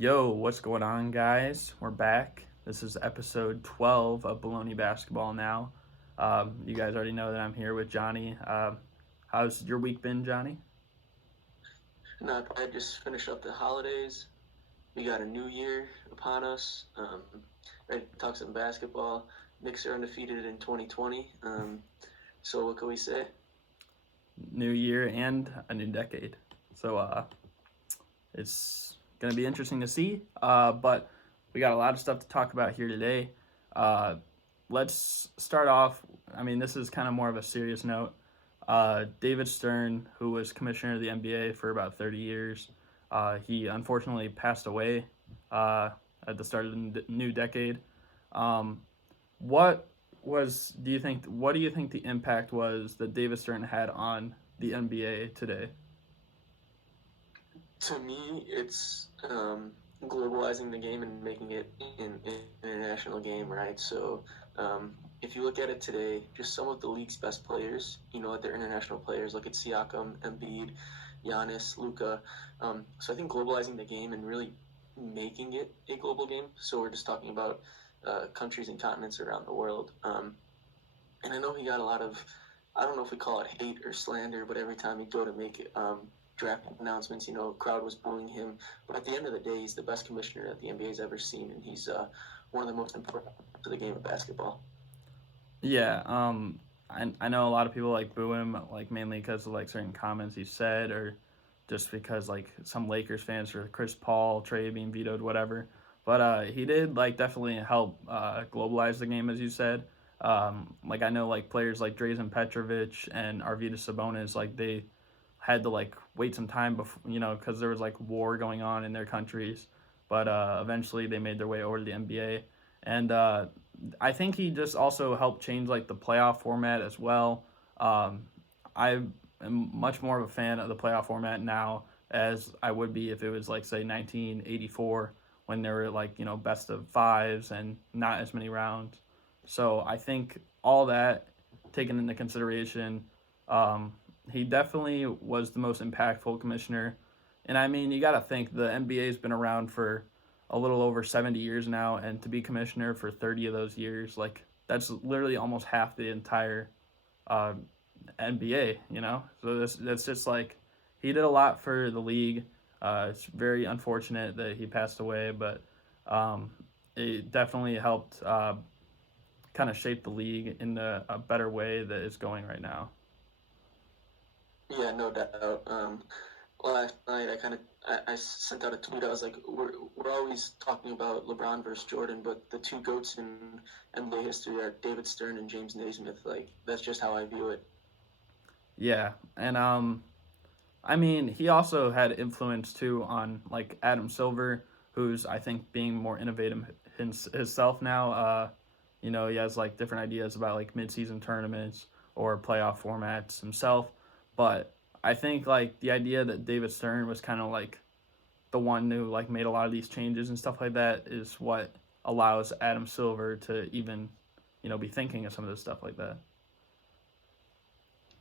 Yo, what's going on, guys? We're back. This is episode 12 of Bullony Basketball now. You guys already know that I'm here with Gianni. How's your week been, Gianni? Not bad. Just finished up the holidays. We got a new year upon us. Ready to talk some basketball. Knicks are undefeated in 2020. So what can we say? New year and a new decade. So it's going to be interesting to see. But we got a lot of stuff to talk about here today. Let's start off. I mean, this is kind of more of a serious note. David Stern, who was commissioner of the NBA for about 30 years, he unfortunately passed away at the start of the new decade. What do you think? What do you think the impact was that David Stern had on the NBA today? To me, it's globalizing the game and making it an international game, right? So if you look at it today, just some of the league's best players, at their international players, look at Siakam, Embiid, Giannis, Luka. So I think globalizing the game and really making it a global game. So we're just talking about countries and continents around the world. And I know he got a lot of, I don't know if we call it hate or slander, but every time he'd go to make draft announcements, crowd was booing him. But at the end of the day, he's the best commissioner that the NBA's ever seen, and he's one of the most important to the game of basketball. Yeah, I know a lot of people like boo him, like mainly because of like certain comments he said, or just because like some Lakers fans or Chris Paul trade being vetoed, whatever. But he did like definitely help globalize the game, as you said. Like I know like players like Drazen Petrovic and Arvydas Sabonis, like they had to like wait some time before, because there was like war going on in their countries. But eventually they made their way over to the NBA, and I think he just also helped change like the playoff format as well. I am much more of a fan of the playoff format now as I would be if it was like say 1984 when there were like best of fives and not as many rounds. So I think all that taken into consideration, um, he definitely was the most impactful commissioner. And I mean, you got to think the NBA's been around for a little over 70 years now, and to be commissioner for 30 of those years, like that's literally almost half the entire uh, NBA. So that's just like he did a lot for the league. It's very unfortunate that he passed away, but um, it definitely helped kind of shape the league in a better way that it's going right now. Yeah, no doubt. Last night I sent out a tweet. I was like, we're always talking about LeBron versus Jordan, but the two goats in NBA history are David Stern and James Naismith. Like that's just how I view it. Yeah, and I mean, he also had influence too on like Adam Silver, who's I think being more innovative himself now. He has like different ideas about like mid-season tournaments or playoff formats himself. But I think like the idea that David Stern was kind of like the one who like made a lot of these changes and stuff like that is what allows Adam Silver to even be thinking of some of this stuff like that.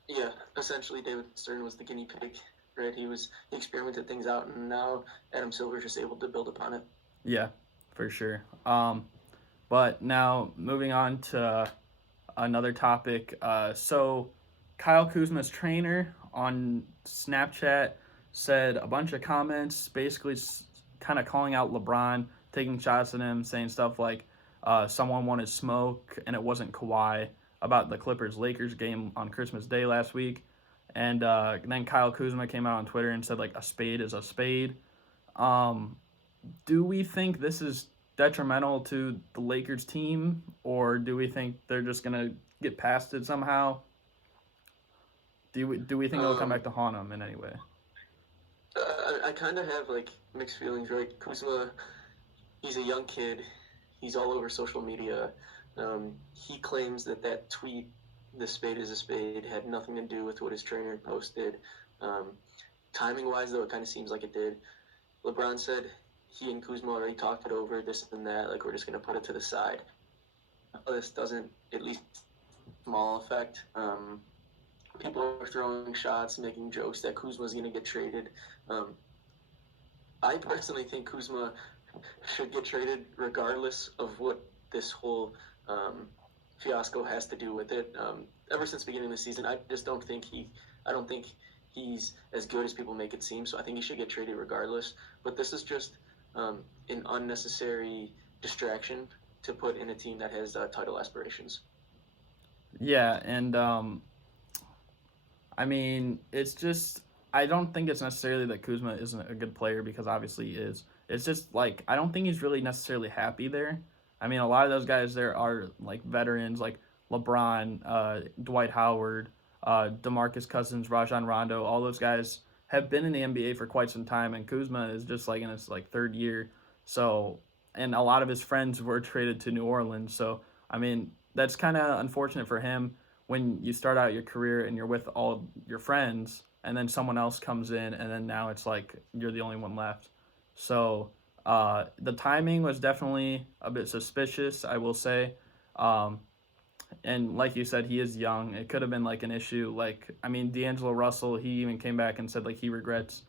Yeah, essentially David Stern was the guinea pig, right? He experimented things out, and now Adam Silver's just able to build upon it. Yeah, for sure. But now moving on to another topic. So Kyle Kuzma's trainer on Snapchat said a bunch of comments, basically kind of calling out LeBron, taking shots at him, saying stuff like someone wanted smoke and it wasn't Kawhi about the Clippers-Lakers game on Christmas Day last week. And then Kyle Kuzma came out on Twitter and said like a spade is a spade. Um, do we think this is detrimental to the Lakers team, or do we think they're just gonna get past it somehow? Do we think it'll come back Um, to haunt them in any way? I kind of have like mixed feelings, right? Kuzma, he's a young kid. He's all over social media. He claims that tweet, "The spade is a spade," had nothing to do with what his trainer posted. Um, Timing wise, though, it kind of seems like it did. LeBron said he and Kuzma already talked it over, this and that. Like we're just gonna put it to the side. This doesn't, at least small effect. People are throwing shots, making jokes that Kuzma's gonna get traded. Um, I personally think Kuzma should get traded regardless of what this whole fiasco has to do with it. Ever since the beginning of the season, I just don't think I don't think he's as good as people make it seem. So I think he should get traded regardless. But this is just an unnecessary distraction to put in a team that has title aspirations. Yeah, and I mean, it's just I don't think it's necessarily that Kuzma isn't a good player because obviously he is. It's just like I don't think he's really necessarily happy there. I mean, a lot of those guys there are like veterans, like LeBron, Dwight Howard, DeMarcus Cousins, Rajon Rondo. All those guys have been in the NBA for quite some time, and Kuzma is just like in his like third year. So, and a lot of his friends were traded to New Orleans. So, I mean, that's kind of unfortunate for him when you start out your career and you're with all your friends and then someone else comes in and then now it's like you're the only one left. So the timing was definitely a bit suspicious, I will say. Um, and like you said, he is young. It could have been like an issue. Like, I mean, D'Angelo Russell, he even came back and said like he regrets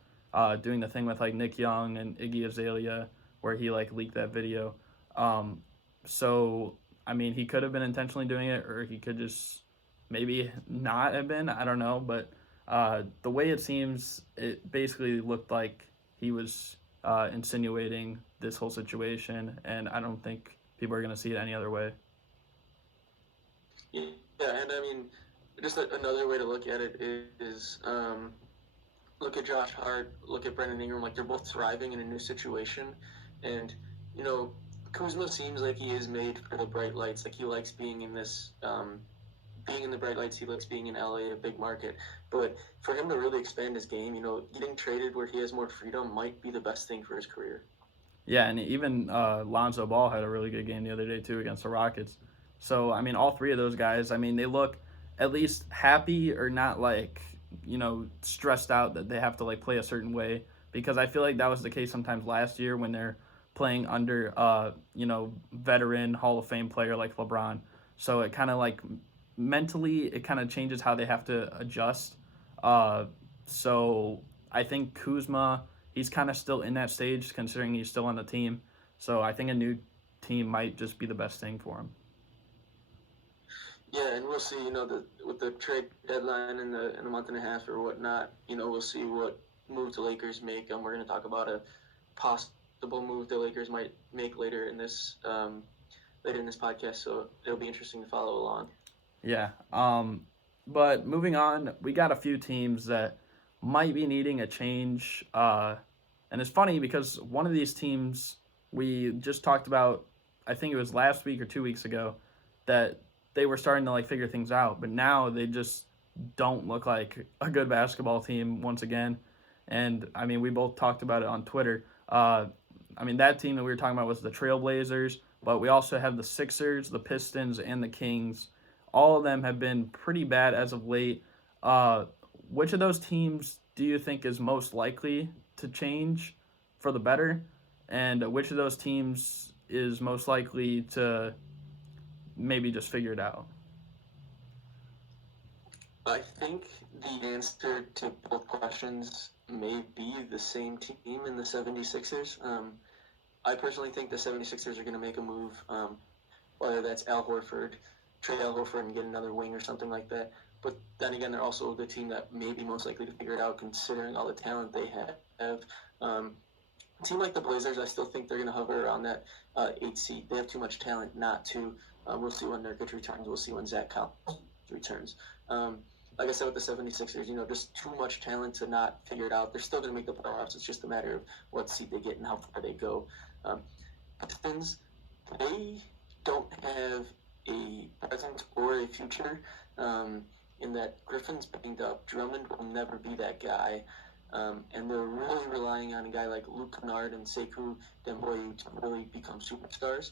doing the thing with like Nick Young and Iggy Azalea where he like leaked that video. Um, so, I mean, he could have been intentionally doing it or he could just maybe not have been. I don't know. But the way it seems, it basically looked like he was insinuating this whole situation. And I don't think people are going to see it any other way. Yeah, and I mean, just another way to look at it is look at Josh Hart, look at Brendan Ingram. Like they're both thriving in a new situation, and you know, Kuzma seems like he is made for the bright lights. Like he likes being in this, being in the bright lights. He likes being in LA, a big market. But for him to really expand his game, you know, getting traded where he has more freedom might be the best thing for his career. Yeah, and even Lonzo Ball had a really good game the other day too against the Rockets. So I mean, all three of those guys, I mean, they look at least happy or not like stressed out that they have to like play a certain way because I feel like that was the case sometimes last year when they're playing under veteran Hall of Fame player like LeBron. So it kind of like mentally it kind of changes how they have to adjust. So I think Kuzma he's kind of still in that stage considering he's still on the team. So I think a new team might just be the best thing for him. Yeah, and we'll see. You know, with the trade deadline in a month and a half or whatnot, you know, we'll see what move the Lakers make. We're going to talk about a possible move the Lakers might make later in this podcast. So it'll be interesting to follow along. Yeah. But moving on, we got a few teams that might be needing a change. And it's funny because one of these teams we just talked about, I think it was last week or 2 weeks ago, that they were starting to like figure things out, but now they just don't look like a good basketball team once again. And I mean, we both talked about it on Twitter. I mean, that team that we were talking about was the Trailblazers, but we also have the Sixers, the Pistons, and the Kings. All of them have been pretty bad as of late. Which of those teams do you think is most likely to change for the better? And which of those teams is most likely to maybe just figure it out? I think the answer to both questions may be the same team in the 76ers. I personally think the 76ers are going to make a move, whether that's Al Horford, trade Al Horford and get another wing or something like that. But then again, they're also the team that may be most likely to figure it out considering all the talent they have. A team like the Blazers, I still think they're going to hover around that 8 seed. They have too much talent not to. We'll see when Nurkic returns. We'll see when Zach Collins returns. Like I said with the 76ers, you know, just too much talent to not figure it out. They're still going to make the playoffs. It's just a matter of what seed they get and how far they go. Pistons, they don't have a present or a future in that Griffin's banged up. Drummond will never be that guy. And they're really relying on a guy like Luke Kennard and Sekou Demboye to really become superstars.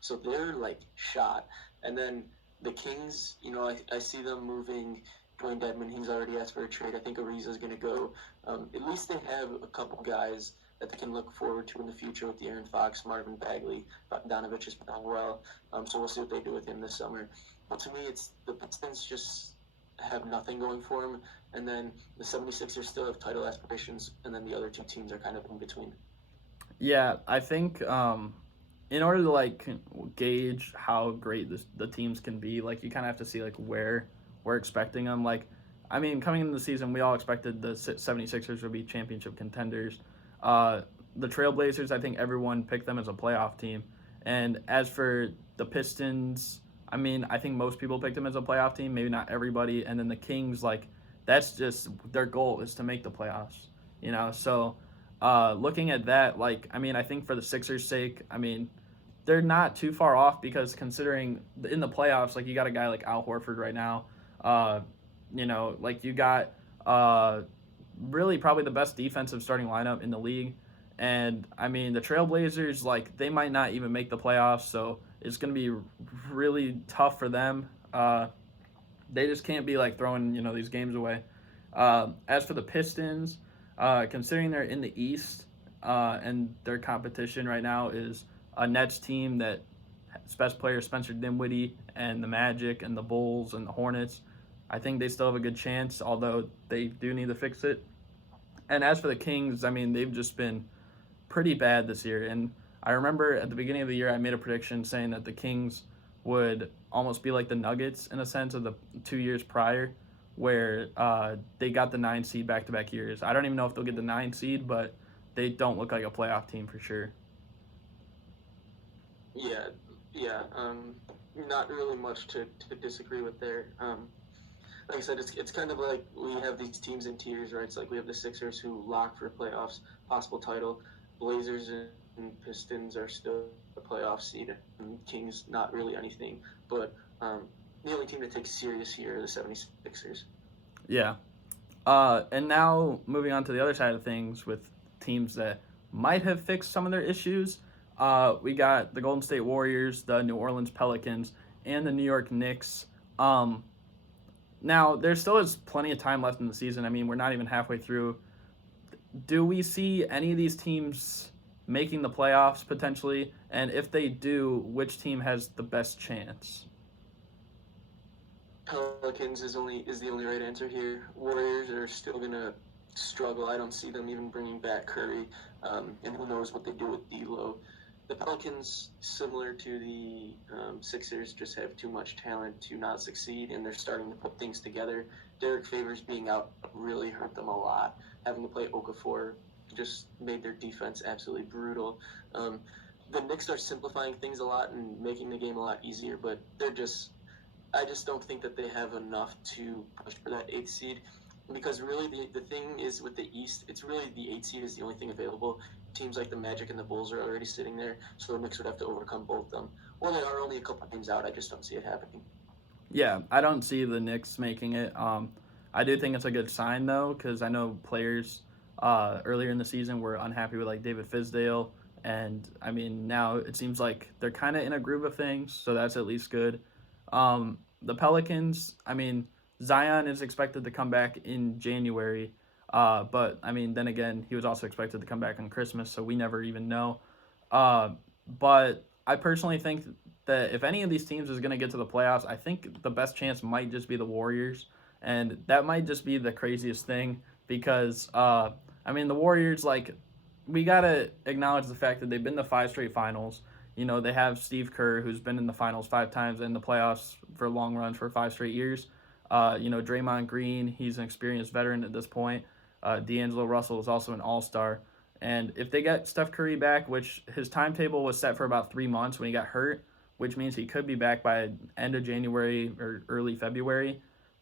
So they're like shot. And then the Kings, you know, I see them moving Dwayne Dedmon. He's already asked for a trade. I think Ariza's going to go. At least they have a couple guys that they can look forward to in the future with De'Aaron Fox, Marvin Bagley, Bogdanovich is playing well. So we'll see what they do with him this summer. But to me, it's the Pistons just have nothing going for them. And then the 76ers still have title aspirations, and then the other two teams are kind of in between. Yeah, I think in order to like gauge how great the teams can be, like you kind of have to see like where we're expecting them. Like, I mean, coming into the season, we all expected the 76ers would be championship contenders. Uh, the Trailblazers, I think everyone picked them as a playoff team. And as for the Pistons, I mean, I think most people picked them as a playoff team, maybe not everybody. And then the Kings, like, that's just their goal is to make the playoffs, you know? So looking at that, like, I mean, I think for the Sixers' sake, I mean, they're not too far off because considering in the playoffs, like, you got a guy like Al Horford right now. Uh, you know, like, you got really probably the best defensive starting lineup in the league. And, I mean, the Trailblazers, like, they might not even make the playoffs, so it's going to be really tough for them. They just can't be, like, throwing, you know, these games away. As for the Pistons, considering they're in the East and their competition right now is a Nets team that has best player Spencer Dinwiddie and the Magic and the Bulls and the Hornets, I think they still have a good chance, although they do need to fix it. And as for the Kings, I mean, they've just been pretty bad this year. And I remember at the beginning of the year, I made a prediction saying that the Kings would almost be like the Nuggets in a sense of the 2 years prior, where they got the 9 seed back-to-back years. I don't even know if they'll get the 9 seed, but they don't look like a playoff team for sure. Yeah, yeah. Not really much to disagree with there. Like I said, it's kind of like we have these teams in tiers, right? It's like we have the Sixers who lock for playoffs, possible title. Blazers and Pistons are still a playoff seed, and Kings not really anything. But the only team that takes serious here are the 76ers. Yeah. And now moving on to the other side of things with teams that might have fixed some of their issues. We got the Golden State Warriors, the New Orleans Pelicans, and the New York Knicks. Now, there still is plenty of time left in the season. I mean, we're not even halfway through. Do we see any of these teams making the playoffs potentially? And if they do, which team has the best chance? Pelicans is the only right answer here. Warriors are still gonna struggle. I don't see them even bringing back Curry, and who knows what they do with D'Lo. The Pelicans, similar to the Sixers, just have too much talent to not succeed, and they're starting to put things together. Derek Favors being out really hurt them a lot. Having to play Okafor just made their defense absolutely brutal. The Knicks are simplifying things a lot and making the game a lot easier, but I just don't think that they have enough to push for that 8th seed. Because really, the thing is with the East, it's really the 8th seed is the only thing available. Teams like the Magic and the Bulls are already sitting there, so the Knicks would have to overcome both of them. Well, they are only a couple of games out. I just don't see it happening. Yeah, I don't see the Knicks making it. I do think it's a good sign, though, because I know players earlier in the season were unhappy with, like, David Fizdale. And, I mean, now it seems like they're kind of in a groove of things, so that's at least good. The Pelicans, I mean, Zion is expected to come back in January, but I mean, then again, he was also expected to come back on Christmas, so we never even know. But I personally think that if any of these teams is going to get to the playoffs, I think the best chance might just be the Warriors, and that might just be the craziest thing because, I mean, the Warriors, like, we got to acknowledge the fact that they've been to 5 straight finals. You know, they have Steve Kerr, who's been in the finals 5 times in the playoffs for long runs for 5 straight years. You know, Draymond Green, he's an experienced veteran at this point. D'Angelo Russell is also an all-star. And if they get Steph Curry back, which his timetable was set for about 3 months when he got hurt, which means he could be back by end of January or early February,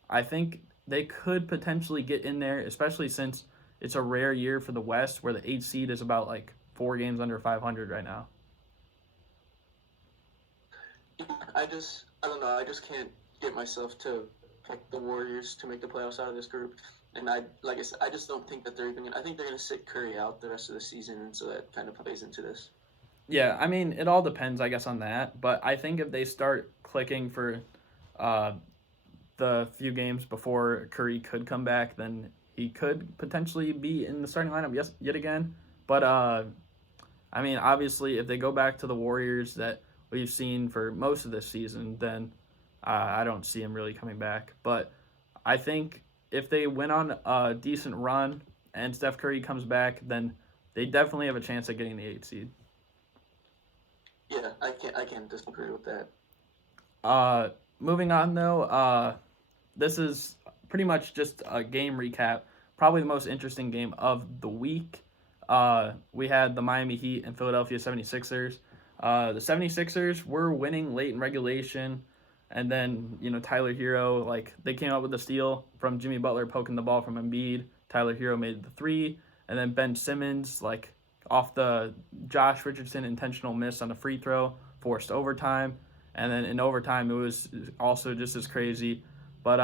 I think they could potentially get in there, especially since it's a rare year for the West where the 8th seed is about like 4 games under 500 right now. I don't know. I just can't get myself to pick the Warriors to make the playoffs out of this group. And like I said, I just don't think that they're even gonna. I think they're gonna sit Curry out the rest of the season, and so that kind of plays into this. Yeah, I mean, it all depends, I guess, on that. But I think if they start clicking for the few games before Curry could come back, then he could potentially be in the starting lineup yet again. But, I mean, obviously, if they go back to the Warriors that we've seen for most of this season, then I don't see him really coming back. But I think if they went on a decent run and Steph Curry comes back, then they definitely have a chance at getting the 8 seed. Yeah, I can't disagree with that. Uh, Moving on though, this is pretty much just a game recap. Probably the most interesting game of the week. We had the Miami Heat and Philadelphia 76ers. The 76ers were winning late in regulation. And then, Tyler Hero, like, they came up with a steal from Jimmy Butler poking the ball from Embiid. Tyler Hero made the three. And then Ben Simmons, like, off the Josh Richardson intentional miss on a free throw, forced overtime. And then in overtime, it was also just as crazy. But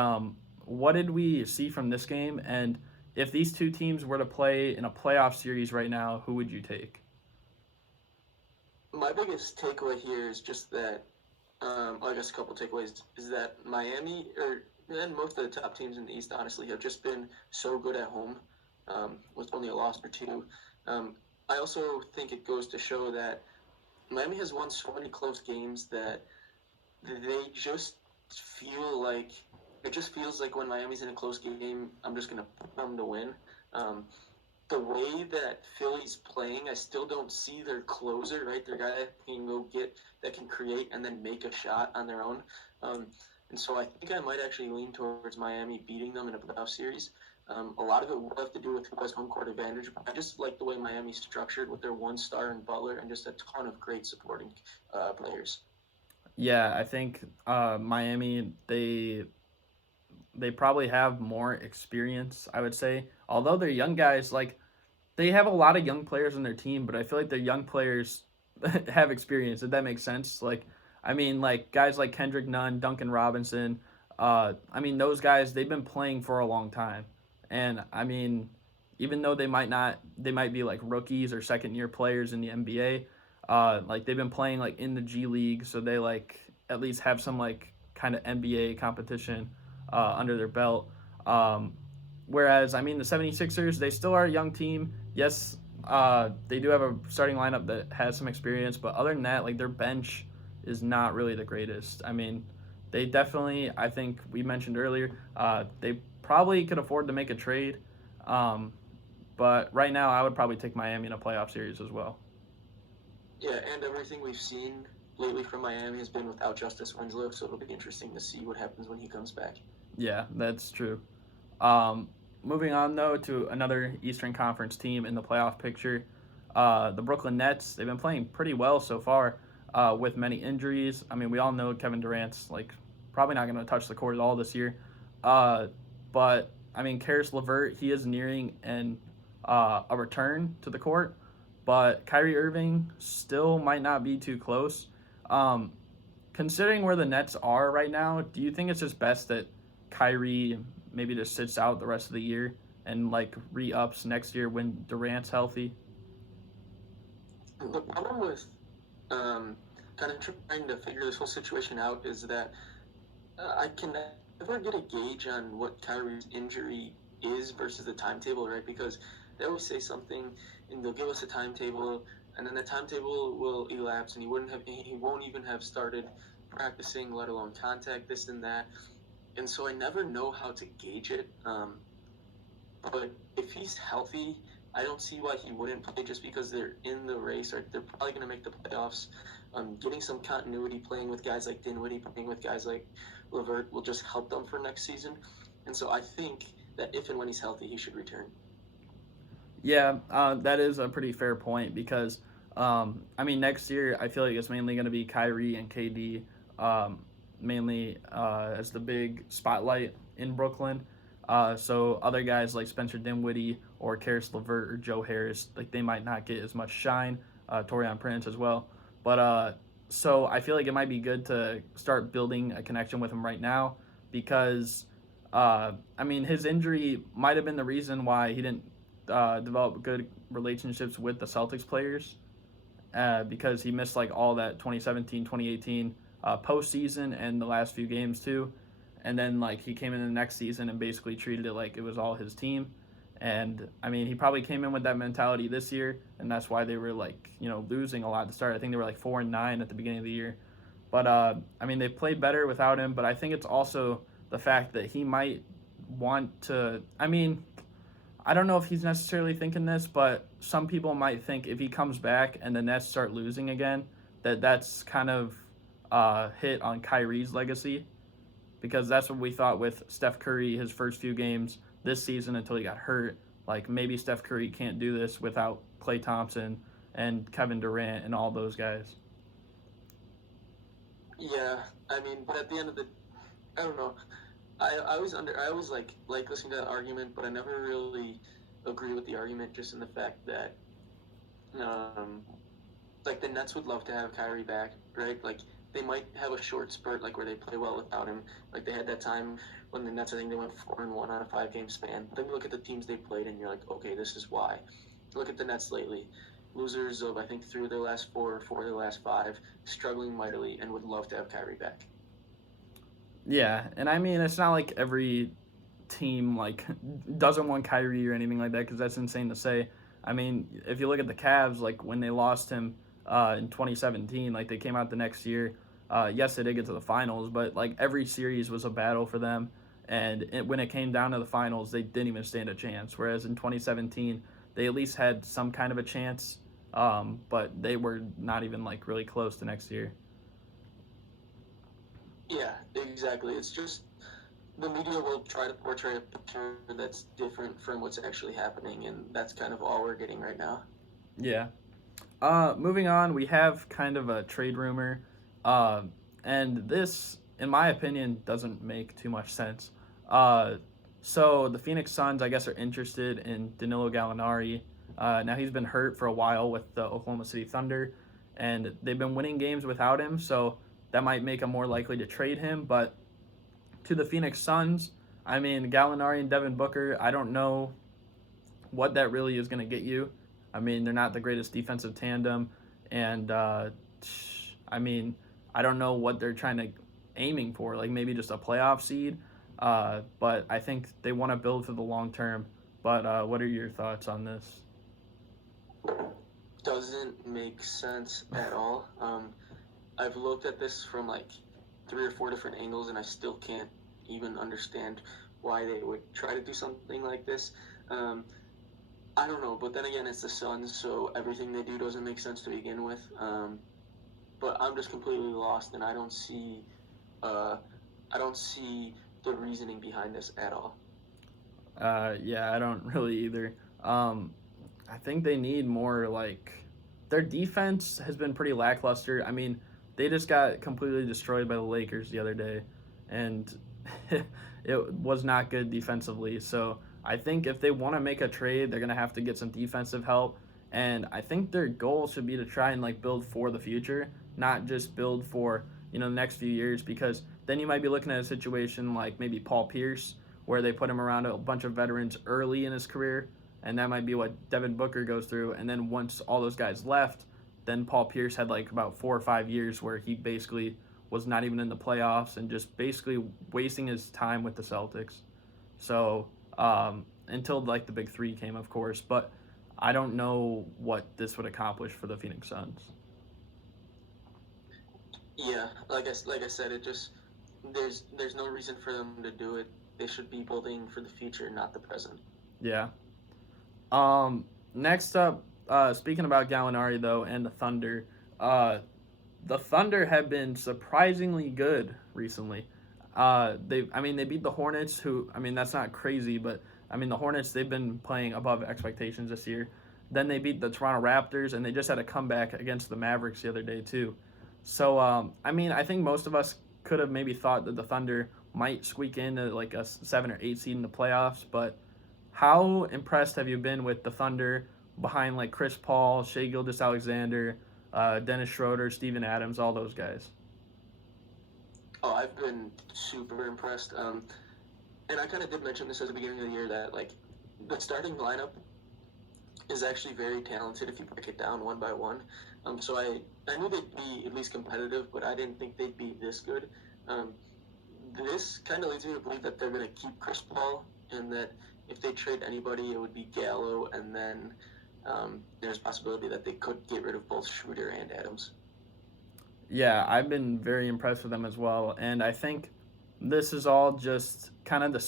what did we see from this game? And if these two teams were to play in a playoff series right now, who would you take? My biggest takeaway here is just that, I guess a couple takeaways, is that Miami, and most of the top teams in the East, honestly, have just been so good at home, with only a loss or two. I also think it goes to show that Miami has won so many close games that they just feel like it just feels like when Miami's in a close game, I'm just gonna put them to win. The way that Philly's playing, I still don't see their closer, right? Their guy that can go get, that can create and then make a shot on their own. And so I think I might actually lean towards Miami beating them in a playoff series. A lot of it will have to do with who has home court advantage, but I just like the way Miami's structured with their one star in Butler and just a ton of great supporting players. Yeah, I think Miami, they probably have more experience, I would say. Although they're young guys, like, they have a lot of young players on their team, but I feel like their young players have experience, if that makes sense. Like, I mean, like, guys like Kendrick Nunn, Duncan Robinson, I mean, those guys, they've been playing for a long time. And, I mean, even though they might be, like, rookies or second-year players in the NBA, like, they've been playing, like, in the G League, so they, like, at least have some, like, kind of NBA competition under their belt. Whereas, I mean, the 76ers, they still are a young team. Yes, they do have a starting lineup that has some experience, but other than that, like, their bench is not really the greatest. I mean, they definitely, I think we mentioned earlier, they probably could afford to make a trade. But right now, I would probably take Miami in a playoff series as well. Yeah, and everything we've seen lately from Miami has been without Justice Winslow, so it'll be interesting to see what happens when he comes back. Yeah, that's true. Um, Moving on, though, to another Eastern Conference team in the playoff picture, the Brooklyn Nets. They've been playing pretty well so far with many injuries. I mean, we all know Kevin Durant's, like, probably not going to touch the court at all this year. But, I mean, Karis LeVert, he is nearing a return to the court. But Kyrie Irving still might not be too close. Considering where the Nets are right now, do you think it's just best that Kyrie maybe just sits out the rest of the year and, like, re-ups next year when Durant's healthy? The problem with kind of trying to figure this whole situation out is that I can never get a gauge on what Kyrie's injury is versus the timetable, right? Because they always say something and they'll give us a timetable, and then the timetable will elapse, and he won't even have started practicing, let alone contact, this and that. And so I never know how to gauge it. But if he's healthy, I don't see why he wouldn't play just because they're in the race, or they're probably going to make the playoffs. Getting some continuity, playing with guys like Dinwiddie, playing with guys like LeVert will just help them for next season. And so I think that if and when he's healthy, he should return. Yeah, that is a pretty fair point because, I mean, next year I feel like it's mainly going to be Kyrie and KD, mainly as the big spotlight in Brooklyn. So other guys like Spencer Dinwiddie or Karis LeVert or Joe Harris, like, they might not get as much shine. Torian Prince as well. But so I feel like it might be good to start building a connection with him right now because, I mean, his injury might have been the reason why he didn't develop good relationships with the Celtics players because he missed, like, all that 2017, 2018 postseason and the last few games too. And then, like, he came in the next season and basically treated it like it was all his team. And, I mean, he probably came in with that mentality this year, and that's why they were, like, losing a lot to start. I think they were, like, 4-9 at the beginning of the year. But, I mean, they played better without him, but I think it's also the fact that he might want to. I mean, I don't know if he's necessarily thinking this, but some people might think if he comes back and the Nets start losing again, that's kind of hit on Kyrie's legacy, because that's what we thought with Steph Curry his first few games this season until he got hurt. Like, maybe Steph Curry can't do this without Klay Thompson and Kevin Durant and all those guys. Yeah, I mean, but at the end of the, I don't know. I always like listening to that argument, but I never really agree with the argument, just in the fact that, like, the Nets would love to have Kyrie back, right? Like, they might have a short spurt, like, where they play well without him. Like, they had that time when the Nets, I think they went 4-1 on a 5-game span. Then you look at the teams they played, and you're like, okay, this is why. Look at the Nets lately. Losers of, I think, 3 of their last 4 or 4 of their last 5, struggling mightily, and would love to have Kyrie back. Yeah, and I mean, it's not like every team like doesn't want Kyrie or anything like that, because that's insane to say. I mean, if you look at the Cavs, like when they lost him in 2017, like they came out the next year. Yes, they did get to the finals, but like every series was a battle for them, and when it came down to the finals, they didn't even stand a chance. Whereas in 2017, they at least had some kind of a chance, but they were not even like really close the next year. Yeah, exactly. It's just the media will try to portray a picture that's different from what's actually happening, and that's kind of all we're getting right now. Yeah. Moving on, we have kind of a trade rumor, and this, in my opinion, doesn't make too much sense. So the Phoenix Suns, I guess, are interested in Danilo Gallinari. Now he's been hurt for a while with the Oklahoma City Thunder, and they've been winning games without him, so that might make them more likely to trade him. But to the Phoenix Suns, I mean, Gallinari and Devin Booker, I don't know what that really is going to get you. I mean, they're not the greatest defensive tandem, and I mean, I don't know what they're aiming for, like maybe just a playoff seed, but I think they want to build for the long term. But what are your thoughts on this? Doesn't make sense at all. I've looked at this from like 3 or 4 different angles, and I still can't even understand why they would try to do something like this. I don't know, but then again, it's the Suns, so everything they do doesn't make sense to begin with. But I'm just completely lost, and I don't see the reasoning behind this at all. Yeah, I don't really either. I think they need more, like, their defense has been pretty lackluster. I mean, they just got completely destroyed by the Lakers the other day, and it was not good defensively. So I think if they want to make a trade, they're going to have to get some defensive help. And I think their goal should be to try and like build for the future, not just build for, the next few years, because then you might be looking at a situation like maybe Paul Pierce, where they put him around a bunch of veterans early in his career, and that might be what Devin Booker goes through. And then once all those guys left, then Paul Pierce had like about 4 or 5 years where he basically was not even in the playoffs and just basically wasting his time with the Celtics. So until like the big 3 came, of course, but I don't know what this would accomplish for the Phoenix Suns. Yeah, like I said, it just there's no reason for them to do it. They should be building for the future, not the present. Yeah. Next up, speaking about Gallinari though and the Thunder, the Thunder have been surprisingly good recently. They beat the Hornets, who, I mean, that's not crazy, but I mean, the Hornets, they've been playing above expectations this year. Then they beat the Toronto Raptors, and they just had a comeback against the Mavericks the other day too. So, I think most of us could have maybe thought that the Thunder might squeak into like a 7 or 8 seed in the playoffs, but how impressed have you been with the Thunder behind like Chris Paul, Shai Gilgeous-Alexander, Dennis Schroeder, Steven Adams, all those guys? Oh, I've been super impressed. And I kind of did mention this at the beginning of the year that like the starting lineup is actually very talented if you break it down one by one. So I knew they'd be at least competitive, but I didn't think they'd be this good. This kind of leads me to believe that they're going to keep Chris Paul, and that if they trade anybody, it would be Gallo, and then there's a possibility that they could get rid of both Schroeder and Adams. Yeah, I've been very impressed with them as well, and I think this is all just kind of the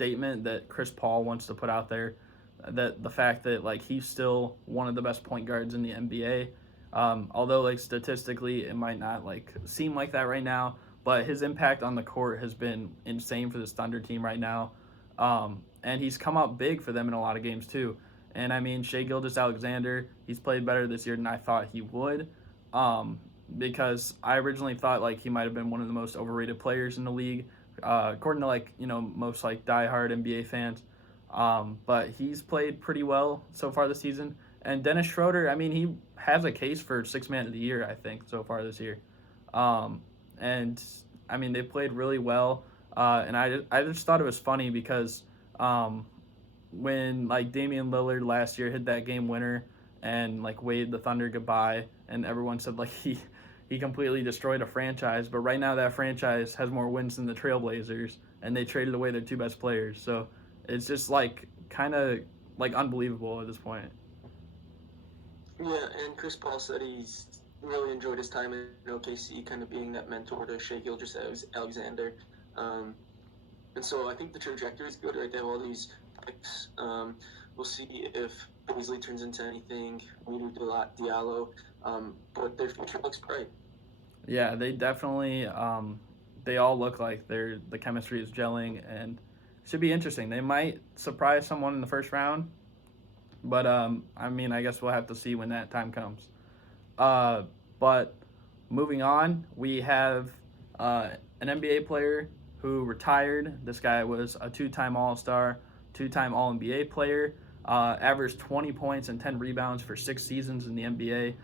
statement that Chris Paul wants to put out there, that the fact that like he's still one of the best point guards in the NBA. Although like statistically it might not like seem like that right now, but his impact on the court has been insane for this Thunder team right now. And he's come up big for them in a lot of games too. And I mean, Shai Gilgeous-Alexander, he's played better this year than I thought he would. Because I originally thought like he might have been one of the most overrated players in the league, according to like most like diehard NBA fans. But he's played pretty well so far this season. And Dennis Schroeder, I mean, he has a case for Sixth Man of the Year, I think, so far this year. And I mean, they played really well. And I just thought it was funny because when like Damian Lillard last year hit that game winner and like waved the Thunder goodbye, and everyone said like he completely destroyed a franchise. But right now that franchise has more wins than the Trailblazers, and they traded away their two best players. So it's just like kind of like unbelievable at this point. Yeah, and Chris Paul said he's really enjoyed his time in OKC, kind of being that mentor to Shai Gilgeous-Alexander. And so I think the trajectory is good, right? They have all these picks. We'll see if Beasley turns into anything, Hamidou Diallo, but their future looks bright. Yeah, they definitely, they all look like the chemistry is gelling, and should be interesting. They might surprise someone in the first round, but I mean, I guess we'll have to see when that time comes. But moving on, we have an NBA player who retired. This guy was a two-time All-Star, two-time All-NBA player, averaged 20 points and 10 rebounds for 6 seasons in the NBA,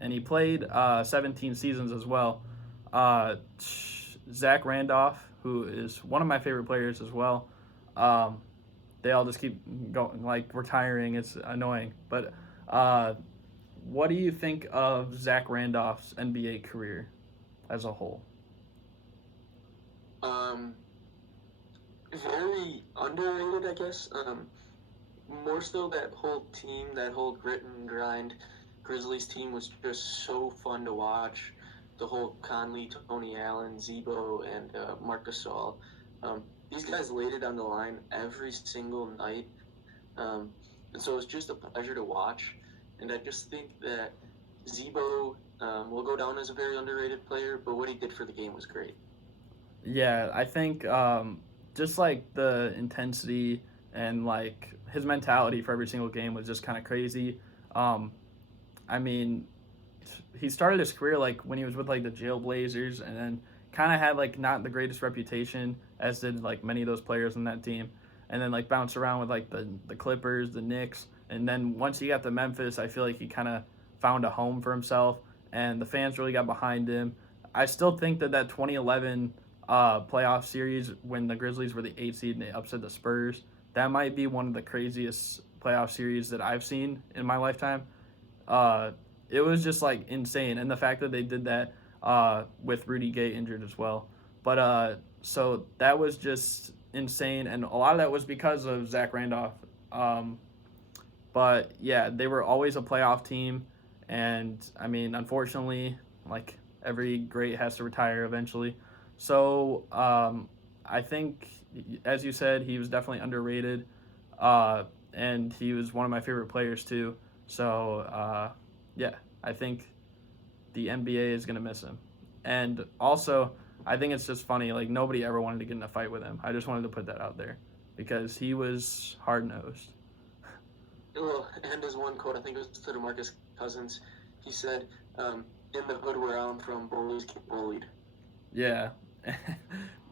and he played 17 seasons as well. Zach Randolph, who is one of my favorite players as well. They all just keep going, like retiring. It's annoying. But what do you think of Zach Randolph's NBA career as a whole? Very underrated, I guess. More so that whole team, that whole grit and grind Grizzlies team was just so fun to watch. The whole Conley, Tony Allen, Zebo, and Marc Gasol. These guys laid it on the line every single night. And so it's just a pleasure to watch. And I just think that Zebo will go down as a very underrated player, but what he did for the game was great. Yeah, I think just like the intensity and like his mentality for every single game was just kind of crazy. I mean, he started his career like when he was with like the Jailblazers, and then kind of had like not the greatest reputation, as did like many of those players on that team, and then like bounced around with like the Clippers, the Knicks, and then once he got to Memphis, I feel like he kind of found a home for himself, and the fans really got behind him. I still think that 2011 playoff series when the Grizzlies were the 8th seed and they upset the Spurs, that might be one of the craziest playoff series that I've seen in my lifetime. It was just like insane, and the fact that they did that with Rudy Gay injured as well. But so that was just insane, and a lot of that was because of Zach Randolph. But yeah, they were always a playoff team, and I mean, unfortunately, like every great has to retire eventually. So I think, as you said, he was definitely underrated, and he was one of my favorite players too. So yeah, I think the NBA is going to miss him. And also, I think it's just funny, like nobody ever wanted to get in a fight with him. I just wanted to put that out there because he was hard-nosed. Well, and his one quote, I think it was to DeMarcus Cousins, he said, in the hood where I'm from, bullies get bullied. Yeah.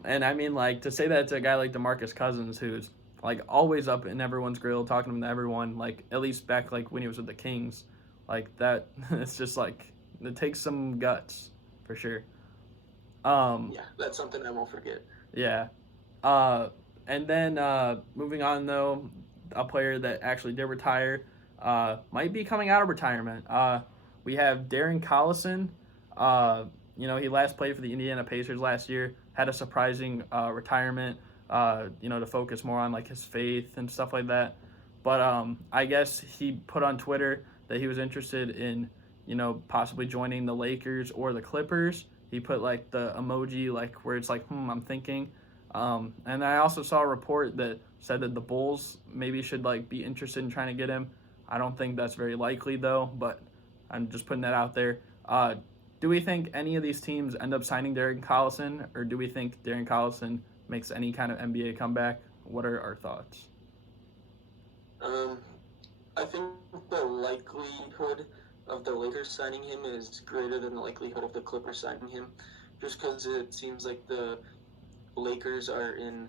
And I mean, like, to say that to a guy like DeMarcus Cousins, who's like always up in everyone's grill, talking to everyone, like at least back like when he was with the Kings, like that, it's just like, it takes some guts for sure. Yeah, that's something I won't forget. Yeah. And then moving on though, a player that actually did retire, might be coming out of retirement. We have Darren Collison. He last played for the Indiana Pacers last year, had a surprising retirement, to focus more on like his faith and stuff like that. But I guess he put on Twitter that he was interested in, possibly joining the Lakers or the Clippers. He put like the emoji like where it's like, I'm thinking. And I also saw a report that said that the Bulls maybe should like be interested in trying to get him. I don't think that's very likely though, but I'm just putting that out there. Do we think any of these teams end up signing Darren Collison, or do we think Darren Collison makes any kind of NBA comeback? What are our thoughts? I think the likelihood of the Lakers signing him is greater than the likelihood of the Clippers signing him, just because it seems like the Lakers are in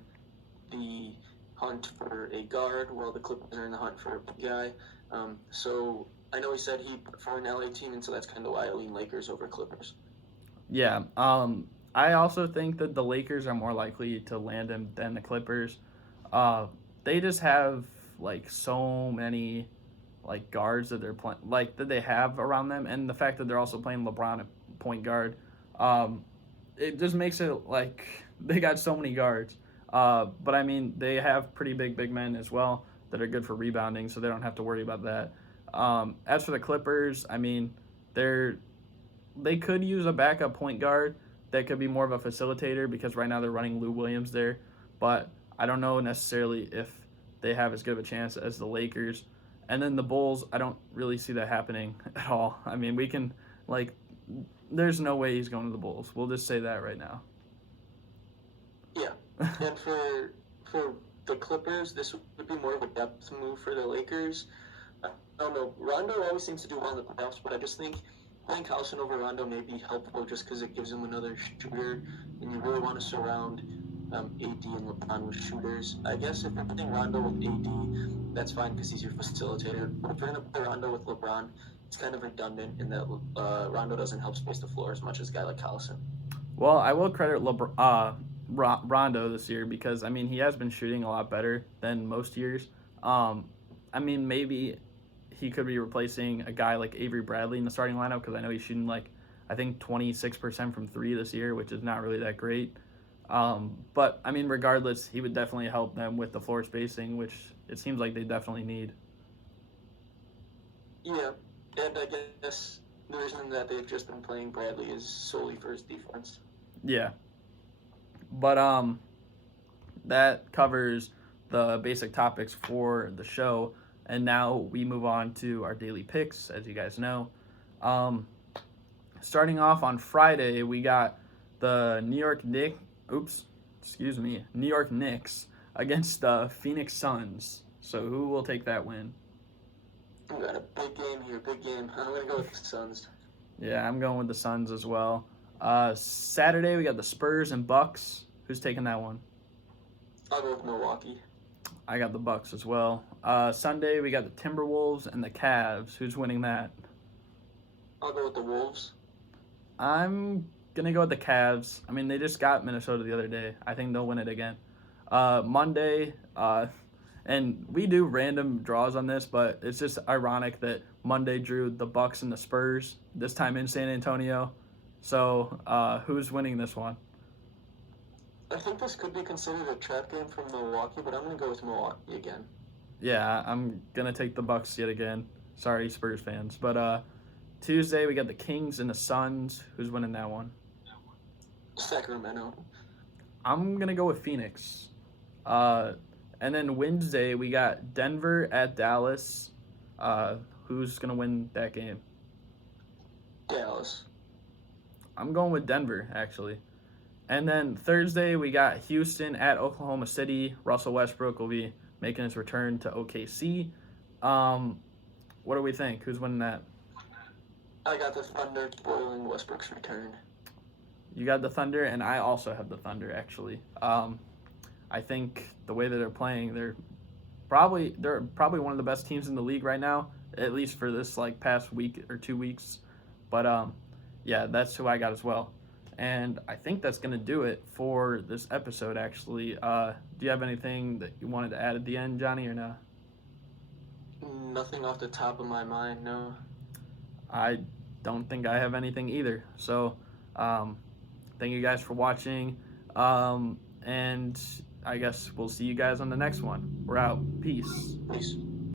the hunt for a guard, while the Clippers are in the hunt for a big guy. So I know he said he for an LA team, and so that's kind of why I lean Lakers over Clippers. Yeah. I also think that the Lakers are more likely to land him than the Clippers. They just have like so many like guards that they're playing, like that they have around them, and the fact that they're also playing LeBron at point guard, it just makes it like they got so many guards. But I mean, they have pretty big men as well that are good for rebounding, so they don't have to worry about that. As for the Clippers, I mean, they could use a backup point guard that could be more of a facilitator because right now they're running Lou Williams there, but I don't know necessarily if they have as good of a chance as the Lakers. And then the Bulls, I don't really see that happening at all. I mean, there's no way he's going to the Bulls. We'll just say that right now. Yeah, and for the Clippers, this would be more of a depth move for the Lakers. I don't know. Rondo always seems to do well in the playoffs, but I just think playing Collison over Rondo may be helpful just because it gives him another shooter, and you really want to surround AD and LeBron with shooters. I guess if you're putting Rondo with AD, that's fine because he's your facilitator. But if you're going to play Rondo with LeBron, it's kind of redundant in that Rondo doesn't help space the floor as much as a guy like Collison. Well, I will credit Rondo this year because, I mean, he has been shooting a lot better than most years. I mean, maybe he could be replacing a guy like Avery Bradley in the starting lineup because I know he's shooting I think 26% from three this year, which is not really that great. But, I mean, regardless, he would definitely help them with the floor spacing, which it seems like they definitely need. Yeah, and I guess the reason that they've just been playing Bradley is solely for his defense. Yeah. But that covers the basic topics for the show. And now we move on to our daily picks, as you guys know. Starting off on Friday, we got the New York Knicks against the Phoenix Suns. So who will take that win? We got a big game here, big game. I'm going to go with the Suns. Yeah, I'm going with the Suns as well. Saturday, we got the Spurs and Bucks. Who's taking that one? I'll go with Milwaukee. I got the Bucks as well. Sunday, we got the Timberwolves and the Cavs. Who's winning that? I'll go with the Wolves. I'm going to go with the Cavs. I mean, they just got Minnesota the other day. I think they'll win it again. Monday, and we do random draws on this, but it's just ironic that Monday drew the Bucks and the Spurs, this time in San Antonio. So who's winning this one? I think this could be considered a trap game from Milwaukee, but I'm going to go with Milwaukee again. Yeah, I'm going to take the Bucks yet again. Sorry, Spurs fans. But Tuesday, we got the Kings and the Suns. Who's winning that one? Sacramento. I'm going to go with Phoenix. And then Wednesday, we got Denver at Dallas. Who's going to win that game? Dallas. I'm going with Denver, actually. And then Thursday, we got Houston at Oklahoma City. Russell Westbrook will be making his return to OKC. What do we think? Who's winning that? I got the Thunder spoiling Westbrook's return. You got the Thunder, and I also have the Thunder, actually. I think the way that they're playing, they're probably one of the best teams in the league right now, at least for this past week or 2 weeks. But yeah, that's who I got as well. And I think that's going to do it for this episode, actually. Do you have anything that you wanted to add at the end, Johnny, or no? Nothing off the top of my mind, no. I don't think I have anything either. So thank you guys for watching. And I guess we'll see you guys on the next one. We're out. Peace. Peace.